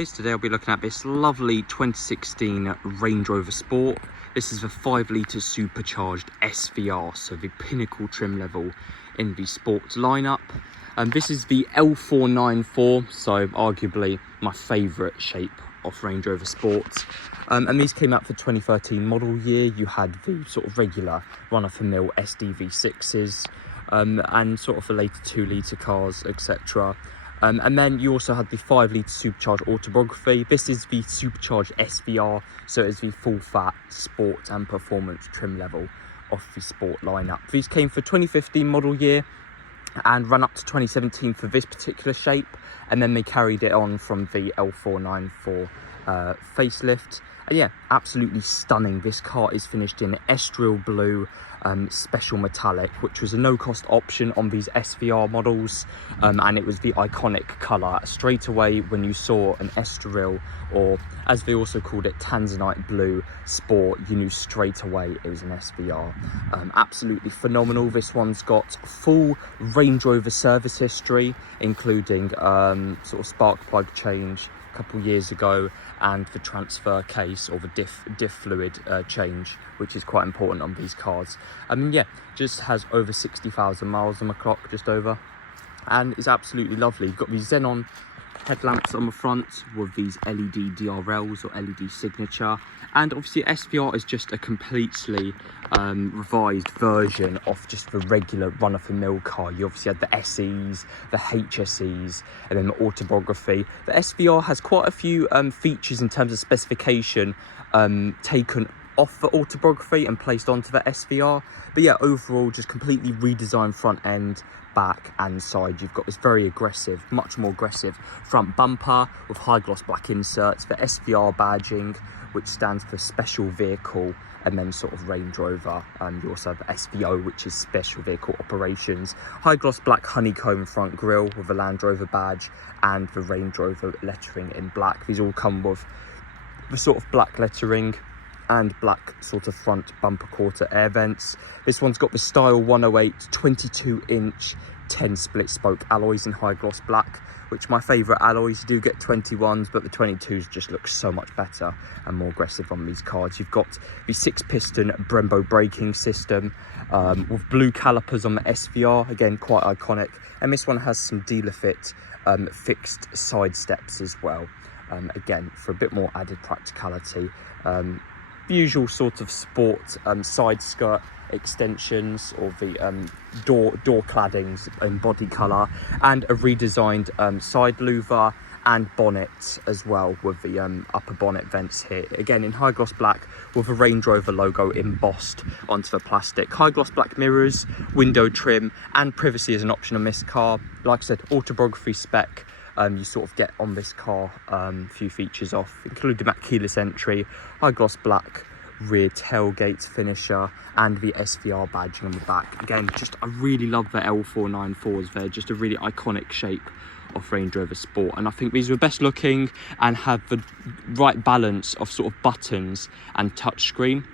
guys, today I'll be looking at this lovely 2016 Range Rover Sport. This is the 5 litre supercharged SVR, so the pinnacle trim level in the sports lineup. This is the L494, so arguably my favourite shape of Range Rover Sports. And these came out for 2013 model year. You had the sort of regular run-of-the-mill SDV6s and sort of the later 2 litre cars, etc. And then you also had the 5 litre supercharged autobiography. This is the supercharged SVR, so it's the full fat sport and performance trim level of the sport lineup. These came for 2015 model year and run up to 2017 for this particular shape, and then they carried it on from the L494 facelift. And yeah, absolutely stunning. This car is finished in Estoril Blue Special Metallic, which was a no-cost option on these SVR models, and it was the iconic colour. Straight away when you saw an Estoril, or as they also called it, Tanzanite Blue Sport, you knew straight away it was an SVR. Absolutely phenomenal. This one's got full Range Rover service history, including sort of spark plug change a couple years ago, and the transfer case, or the diff fluid change, which is quite important on these cars. I mean, yeah, just has over 60,000 miles on the clock, just over, and it's absolutely lovely. You've got these xenon headlamps on the front with these LED DRLs, or LED signature, and obviously SVR is just a completely revised version of just the regular run-of-the-mill car. You obviously had the SEs, the HSEs, and then the autobiography. The SVR has quite a few features in terms of specification taken off the autobiography and placed onto the SVR, but yeah, overall just completely redesigned front end, back and side. You've got this very aggressive, much more aggressive front bumper with high gloss black inserts, the SVR badging, which stands for special vehicle, and then sort of Range Rover. You also have SVO, which is special vehicle operations. High gloss black honeycomb front grille with a Land Rover badge and the Range Rover lettering in black. These all come with the sort of black lettering and black sort of front bumper quarter air vents. This one's got the Style 108 22-inch 10 split spoke alloys in high gloss black, which my favourite alloys. You do get 21s, but the 22s just look so much better and more aggressive on these cars. You've got the 6-piston Brembo braking system with blue calipers on the SVR, again quite iconic, and this one has some dealer fit fixed side steps as well, again for a bit more added practicality. Usual sort of sport side skirt extensions, or the door claddings in body colour, and a redesigned side louver and bonnet as well, with the upper bonnet vents here, again in high gloss black with a Range Rover logo embossed onto the plastic. High gloss black mirrors, window trim, and privacy is an option on this car. Like I said, autobiography spec. You sort of get on this car a few features off, including meticulous entry, high gloss black rear tailgate finisher, and the SVR badging on the back. Again, just I really love the L494s. They're just a really iconic shape of Range Rover Sport, and I think these were best looking and have the right balance of sort of buttons and touchscreen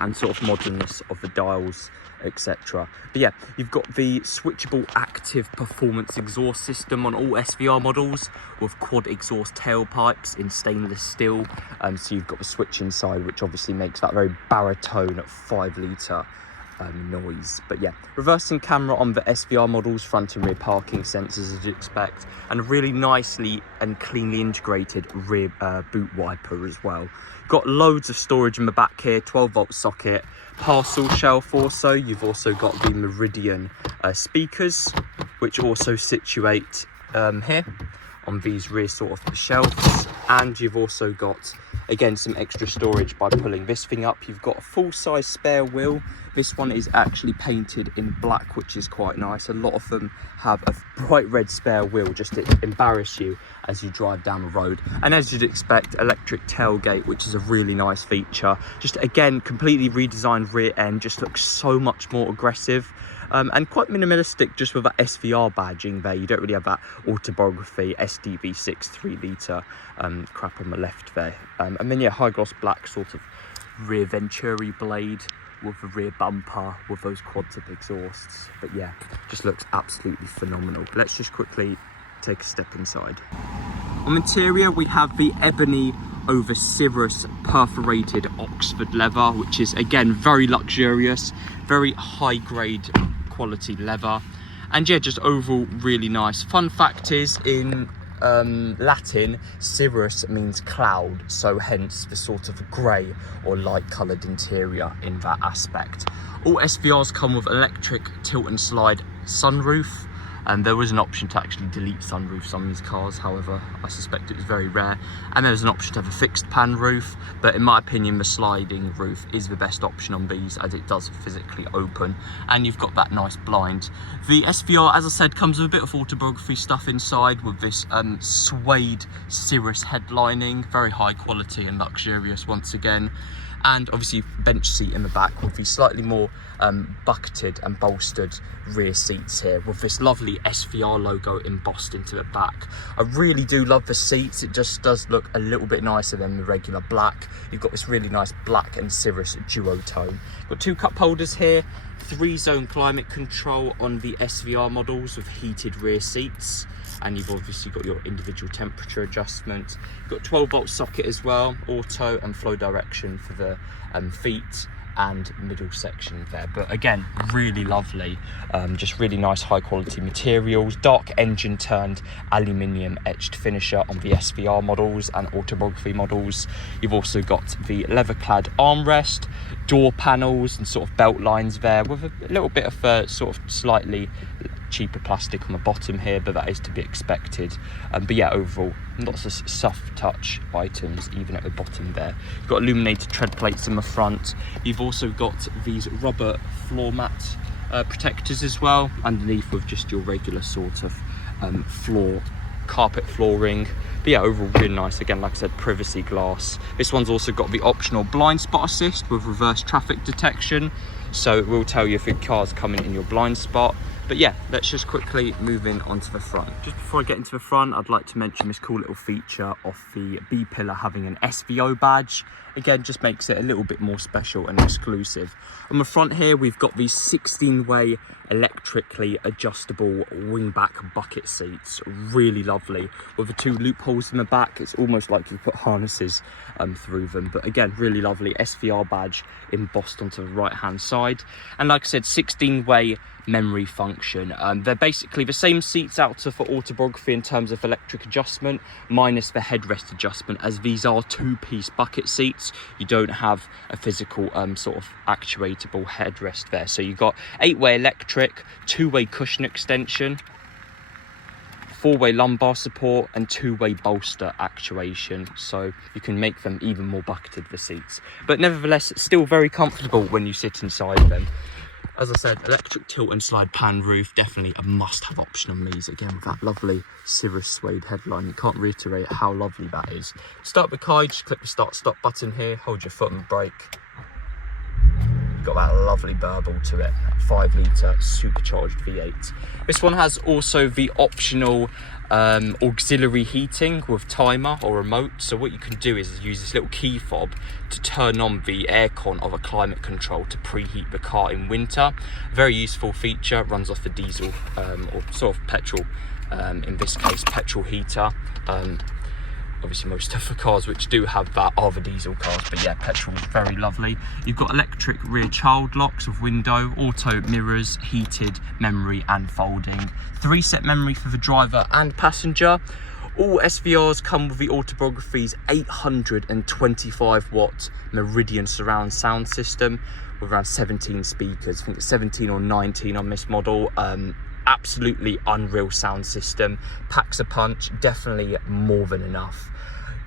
and sort of modernness of the dials, etc. But yeah, you've got the switchable active performance exhaust system on all SVR models with quad exhaust tailpipes in stainless steel. So you've got the switch inside, which obviously makes that very baritone 5 litre noise. But yeah, reversing camera on the SVR models, front and rear parking sensors as you'd expect, and a really nicely and cleanly integrated rear boot wiper as well. Got loads of storage in the back here, 12-volt socket, parcel shelf also. You've also got the Meridian speakers, which also situate here on these rear sort of shelves, and you've also got again some extra storage by pulling this thing up. You've got a full-size spare wheel. This one is actually painted in black, which is quite nice. A lot of them have a bright red spare wheel just to embarrass you as you drive down the road. And as you'd expect, electric tailgate, which is a really nice feature. Just again, completely redesigned rear end, just looks so much more aggressive. And quite minimalistic, just with that SVR badging there. You don't really have that autobiography SDV6 3 litre crap on the left there. And then yeah, high gloss black sort of rear Venturi blade with the rear bumper with those quad tip exhausts. But yeah, just looks absolutely phenomenal. Let's just quickly take a step inside. On interior, we have the Ebony over Cirrus perforated Oxford leather, which is again very luxurious, very high grade quality leather, and yeah, just overall really nice. Fun fact is, in Latin, Cirrus means cloud, so hence the sort of grey or light coloured interior in that aspect. All SVRs come with electric tilt and slide sunroof, and there was an option to actually delete sunroofs on these cars, however I suspect it was very rare. And there's an option to have a fixed pan roof, but in my opinion the sliding roof is the best option on these, as it does physically open and you've got that nice blind. The SVR, as I said, comes with a bit of autobiography stuff inside, with this suede Cirrus headlining, very high quality and luxurious once again. And obviously bench seat in the back with the slightly more bucketed and bolstered rear seats here, with this lovely SVR logo embossed into the back. I really do love the seats. It just does look a little bit nicer than the regular black. You've got this really nice black and Cirrus duotone. Got 2 cup holders here, 3-zone climate control on the SVR models with heated rear seats, and you've obviously got your individual temperature adjustment. You've got 12-volt socket as well, auto and flow direction for the feet and middle section there. But again, really lovely, just really nice high quality materials. Dark engine turned aluminium etched finisher on the SVR models and autobiography models. You've also got the leather clad armrest, door panels and sort of belt lines there, with a little bit of sort of slightly cheaper plastic on the bottom here, but that is to be expected. But yeah, overall lots of soft touch items even at the bottom there. You've got illuminated tread plates in the front. You've also got these rubber floor mat protectors as well underneath, with just your regular sort of carpet flooring. But yeah, overall really nice. Again, like I said, privacy glass. This one's also got the optional blind spot assist with reverse traffic detection, so it will tell you if a car's coming in your blind spot. But yeah, let's just quickly move in onto the front. Just before I get into the front, I'd like to mention this cool little feature of the B pillar having an SVO badge. Again, just makes it a little bit more special and exclusive. On the front here, we've got these 16-way electrically adjustable wingback bucket seats. Really lovely, with the 2 loopholes in the back. It's almost like you put harnesses through them. But again, really lovely SVR badge embossed onto the right-hand side. And like I said, 16-way memory function. They're basically the same seats out for autobiography in terms of electric adjustment, minus the headrest adjustment, as these are 2-piece bucket seats. You don't have a physical sort of actuatable headrest there. So you've got 8-way electric, 2-way cushion extension, 4-way lumbar support and 2-way bolster actuation, so you can make them even more bucketed, the seats, but nevertheless still very comfortable when you sit inside them. As I said, electric tilt and slide pan roof, definitely a must-have option on these. Again, with that lovely Cirrus suede headline, you can't reiterate how lovely that is. Start the car, just click the start-stop button here, hold your foot on the brake. Got that lovely burble to it, 5-litre supercharged V8. This one has also the optional auxiliary heating with timer or remote. So what you can do is use this little key fob to turn on the aircon of a climate control to preheat the car in winter. Very useful feature, runs off the diesel or sort of petrol, in this case petrol heater. Obviously most of the cars which do have that are the diesel cars, but yeah, petrol is very lovely. You've got electric rear child locks with window, auto mirrors, heated memory and folding. 3-set memory for the driver and passenger. All SVRs come with the autobiography's 825 watt Meridian surround sound system with around 17 speakers. I think it's 17 or 19 on this model. Absolutely unreal sound system, packs a punch, definitely more than enough.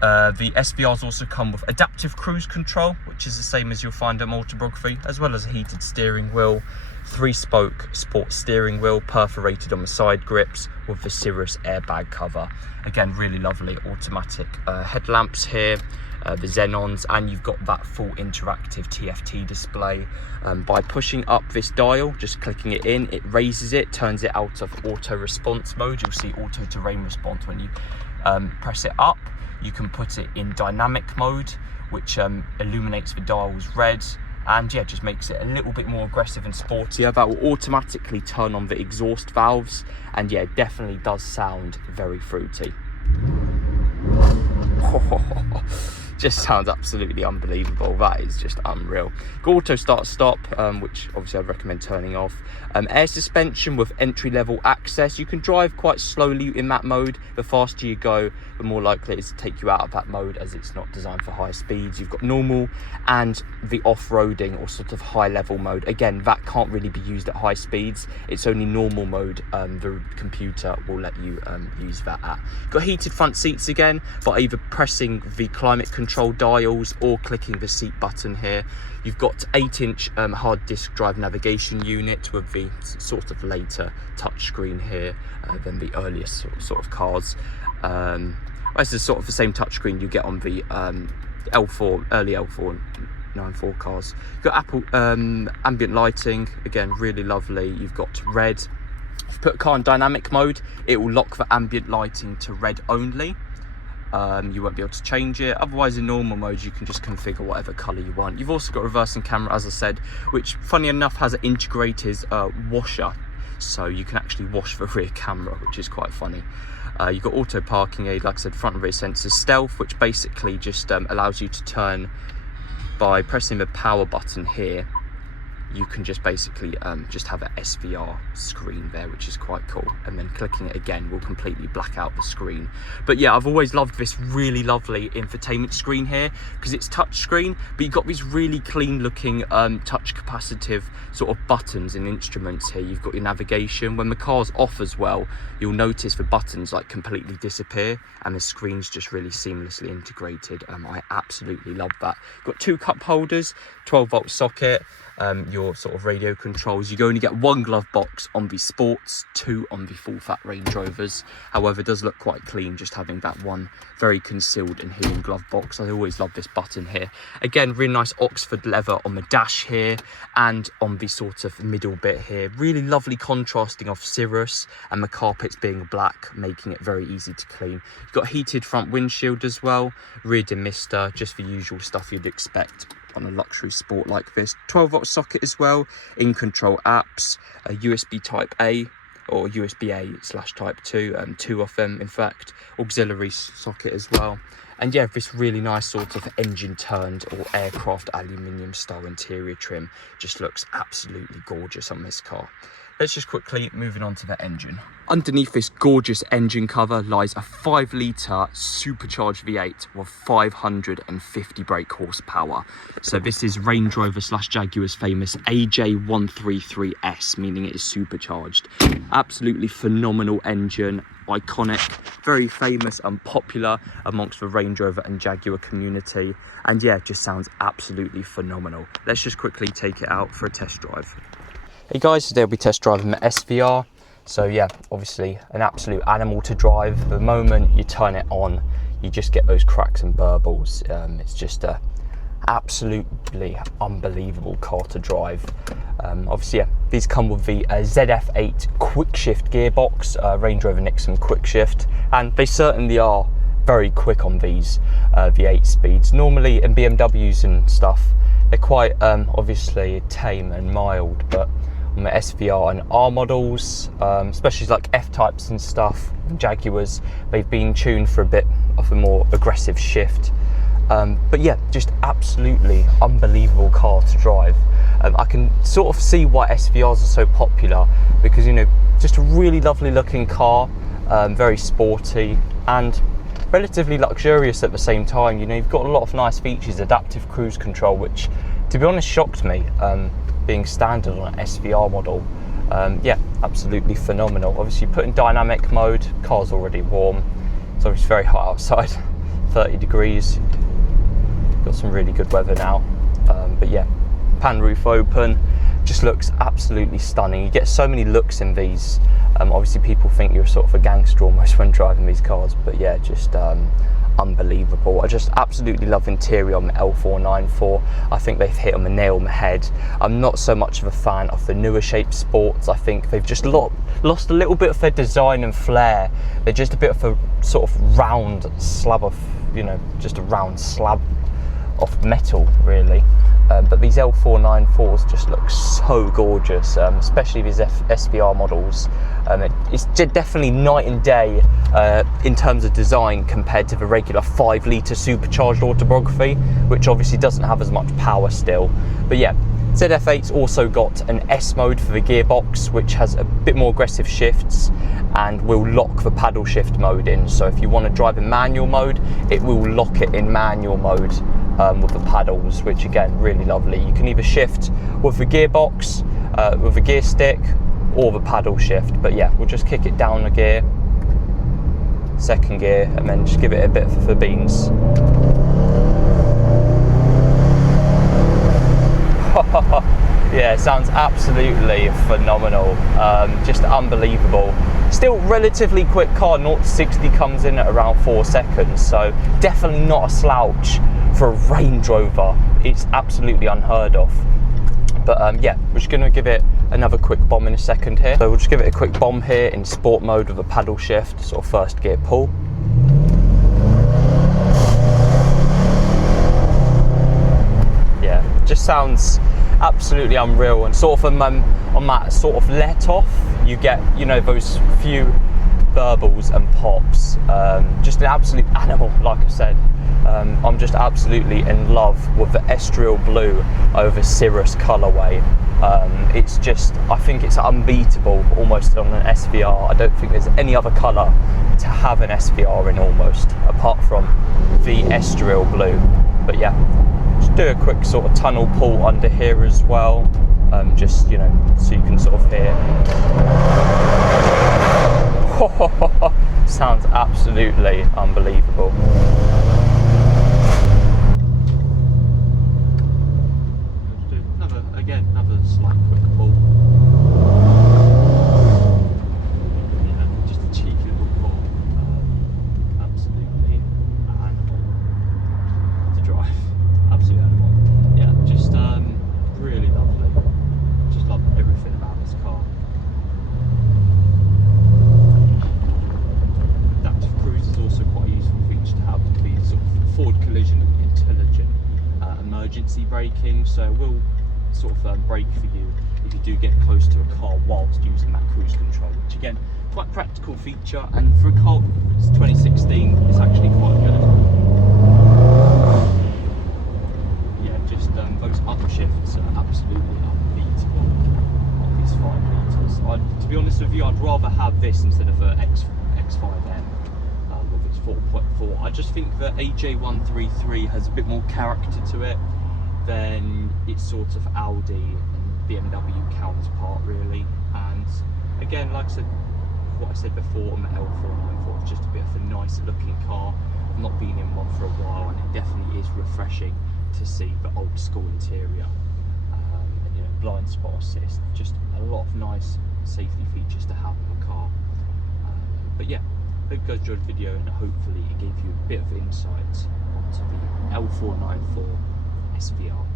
The SVRs also come with adaptive cruise control, which is the same as you'll find on autobiography, as well as a heated steering wheel, 3-spoke sport steering wheel, perforated on the side grips with the Cirrus airbag cover. Again, really lovely automatic headlamps here, the xenons, and you've got that full interactive TFT display. By pushing up this dial, just clicking it in, it raises it, turns it out of auto response mode. You'll see auto terrain response when you press it up. You can put it in dynamic mode, which illuminates the dials red, and yeah, just makes it a little bit more aggressive and sportier. That will automatically turn on the exhaust valves, and yeah, definitely does sound very fruity. Just sounds absolutely unbelievable. That is just unreal. Got auto start stop, which obviously I'd recommend turning off. Air suspension with entry level access. You can drive quite slowly in that mode. The faster you go, the more likely it is to take you out of that mode, as it's not designed for high speeds. You've got normal and the off-roading or sort of high level mode. Again, that can't really be used at high speeds. It's only normal mode. The computer will let you use that at. Got heated front seats again, by either pressing the climate control dials or clicking the seat button here. You've got 8-inch hard disk drive navigation unit with the sort of later touchscreen here than the earliest sort of cars. This is sort of the same touchscreen you get on the early L494 cars. You've got Apple ambient lighting, again really lovely. You've got red. If you put a car in dynamic mode, it will lock the ambient lighting to red only. You won't be able to change it. Otherwise, in normal mode, you can just configure whatever colour you want. You've also got reversing camera, as I said, which funny enough has an integrated washer, so you can actually wash the rear camera, which is quite funny. You've got auto parking aid, like I said, front and rear sensors. Stealth, which basically just allows you to turn by pressing the power button here. You can just basically just have an SVR screen there, which is quite cool, and then clicking it again will completely black out the screen. But yeah, I've always loved this really lovely infotainment screen here, because it's touch screen, but you've got these really clean looking touch capacitive sort of buttons and instruments here. You've got your navigation. When the car's off as well, you'll notice the buttons like completely disappear and the screen's just really seamlessly integrated. I absolutely love that. You've got 2 cup holders, 12-volt socket, your sort of radio controls. You only get 1 glove box on the sports, 2 on the full fat Range Rovers. However, it does look quite clean just having that one very concealed and hidden glove box. I always love this button here. Again, really nice Oxford leather on the dash here and on the sort of middle bit here. Really lovely contrasting of Cirrus and the carpets being black, making it very easy to clean. You've got heated front windshield as well, rear demister, just the usual stuff you'd expect on a luxury sport like this. 12-volt socket as well, in control apps, a USB type A or USB-A/type 2, 2 of them in fact, auxiliary socket as well. And yeah, this really nice sort of engine turned or aircraft aluminium style interior trim just looks absolutely gorgeous on this car. Let's just quickly moving on to the engine. Underneath this gorgeous engine cover lies a 5-litre supercharged V8 with 550 brake horsepower. So this is Range Rover / Jaguar's famous AJ133S, meaning it is supercharged. Absolutely phenomenal engine, iconic, very famous and popular amongst the Range Rover and Jaguar community. And yeah, it just sounds absolutely phenomenal. Let's just quickly take it out for a test drive. Hey guys, today I'll be test driving the SVR. So yeah, obviously an absolute animal to drive. The moment you turn it on, you just get those cracks and burbles. It's just a absolutely unbelievable car to drive. Obviously, yeah, these come with the ZF8 quick shift gearbox, Range Rover Nixon quick shift, and they certainly are very quick on these V8 speeds. Normally in BMWs and stuff, they're quite obviously tame and mild, but on the SVR and R models, especially like F-types and stuff, and Jaguars, they've been tuned for a bit of a more aggressive shift. But yeah, just absolutely unbelievable car to drive. I can sort of see why SVRs are so popular, because, you know, just a really lovely looking car, very sporty and relatively luxurious at the same time. You know, you've got a lot of nice features, adaptive cruise control, which to be honest shocked me, being standard on an SVR model. Yeah, absolutely phenomenal. Obviously you put in dynamic mode, car's already warm, it's obviously very hot outside, 30 degrees, got some really good weather now. But yeah, pan roof open, just looks absolutely stunning. You get so many looks in these. Obviously people think you're sort of a gangster almost when driving these cars, but yeah, just unbelievable. I just absolutely love interior on the L494. I think they've hit on the nail on the head. I'm not so much of a fan of the newer shape sports. I think they've just lost a little bit of their design and flair. They're just a bit of a sort of round slab of, you know, just a round slab of metal really. but these L494s just look so gorgeous, especially these SVR models. It's definitely night and day in terms of design compared to the regular 5-litre supercharged autobiography, which obviously doesn't have as much power still. But yeah, ZF8's also got an S mode for the gearbox, which has a bit more aggressive shifts and will lock the paddle shift mode in. So if you want to drive in manual mode, it will lock it in manual mode with the paddles, which again, really lovely. You can either shift with the gearbox, with the gear stick, or the paddle shift. But yeah, we'll just kick it down a gear, second gear, and then just give it a bit for the beans. Yeah, it sounds absolutely phenomenal, just unbelievable. Still relatively quick car, 0 to 60 comes in at around 4 seconds, so definitely not a slouch for a Range Rover. It's absolutely unheard of. But yeah, we're just going to give it another quick bomb in a second here. So we'll just give it a quick bomb here in sport mode with a paddle shift, sort of first gear pull. Yeah, just sounds absolutely unreal. And sort of on that sort of let off, you get, you know, those few burbles and pops. Just an absolute animal, like I said. I'm just absolutely in love with the Estoril Blue over Cirrus colourway. It's just, I think it's unbeatable almost on an SVR. I don't think there's any other colour to have an SVR in almost, apart from the Estoril Blue. But yeah, just do a quick sort of tunnel pull under here as well, just, you know, so you can sort of hear. Sounds absolutely unbelievable. Another slight quick pull. Yeah, just a cheeky little pull. Absolutely animal to drive. Absolutely animal. Yeah, just really lovely. Just love everything about this car. Adaptive cruise is also quite a useful feature to have with the sort of forward collision intelligent emergency braking. So it will sort of brake for you if you do get close to a car whilst using that cruise control, which again, quite a practical feature, and for a car it's 2016, it's actually quite good. Yeah, just those upshifts are absolutely unbeatable on these 5 litres. To be honest with you, I'd rather have this instead of an X5M with its 4.4. I just think the AJ133 has a bit more character to it than its sort of Audi and BMW counterpart, really. And again, like I said, what I said before on the L494, it's just a bit of a nicer looking car. I've not been in one for a while, and it definitely is refreshing to see the old school interior, and you know, blind spot assist, just a lot of nice safety features to have in the car. But yeah, hope you guys enjoyed the video, and hopefully it gave you a bit of insight onto the L494 SVR.